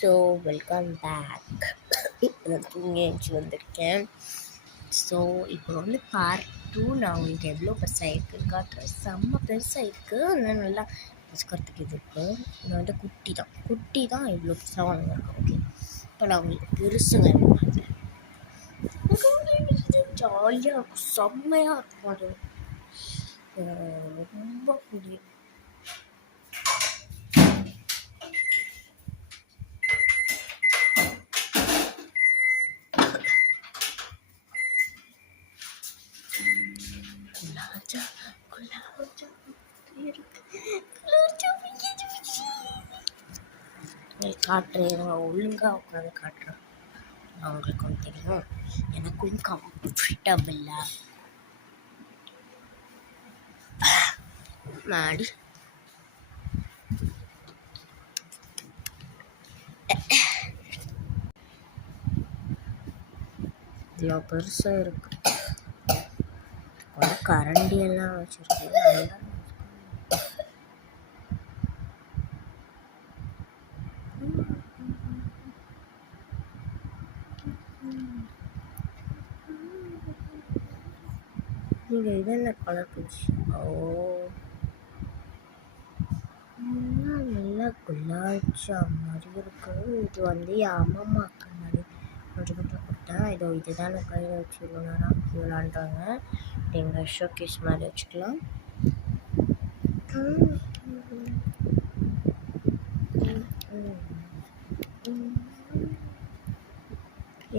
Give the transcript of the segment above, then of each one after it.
So welcome back. நான் தூங்கி எழுந்துச்சி வந்திருக்கேன். ஸோ இப்போ வந்து பார்ட் 2 நான் உங்களுக்கு எவ்வளோ பெருசாக இருக்குன்னு காட்டுறேன். செம்ம பெருசாக இருக்குது. ஆனால் நல்லா வச்சுக்கிறதுக்கு இது இருக்குது. நான் வந்து குட்டி தான் இவ்வளோ பெருசாக வாங்கியிருக்கேன். ஓகே, இப்போ நான் உங்களுக்கு பெருசுங்க ஜாலியாக இருக்கும், செம்மையாக இருக்கும். அது ரொம்ப பிடிக்கும். காட்டுறேன், ஒழுங்காக உட்காந்து காட்டுறேன். அவங்களுக்கும் தெரியும், எனக்கும் கம்ஃபர்டபுளா மாடி. இவ்வளோ பெருசாக இருக்கு. கரண்டி எல்லாம் வச்சிருக்கேன். நீங்கள் இது என்ன கலர் பூச்சி? நல்லா குலாச்சா மாதிரி இருக்கு. இது வந்து என் அம்மாக்கு மாதிரி கொஞ்சம் கொஞ்சம் கொடுத்தேன். இதுதான் நான் கையில் வச்சு இவ்வளோ நேரம் விளாண்டாங்க. எங்கள் ஷோகேஸ் மாதிரி வச்சுக்கலாம்.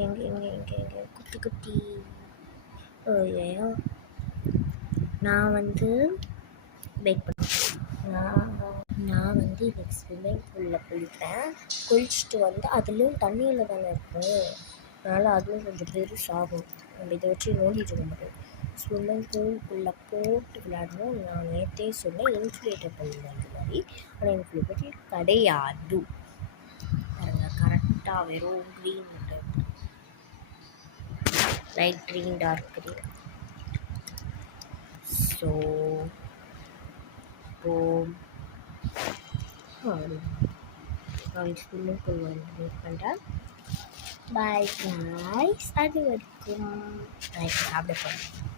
எங்கே குட்டி நான் வந்து பேக் பண்ணுவேன். நான் வந்து இன்னைக்கு ஸ்விம்மிங் பூலில் குளிச்சுட்டு வந்து அதுலேயும் தண்ணியில் தானே இருக்கும், அதனால் அதுவும் கொஞ்சம் பெருசாகும். நம்ம இதை வச்சு நோண்டிட்டு இருக்க முடியும். ஸ்விம்மிங் பூல்குள்ளே போட்டு விளையாடணும். நான் நேற்றே சொன்னேன் இன்ஃப்ளேட்டர் பண்ணி மாதிரி, ஆனால் இன்ஃப்ளேட்டர் கிடையாது. பாருங்கள், கரெக்டாக வெறும் green light green dark green. So swimming pool வந்து வெயிட் பண்ணுறேன். Bye guys. அது வரைக்கும் நான் சாப்பிட போகிறேன்.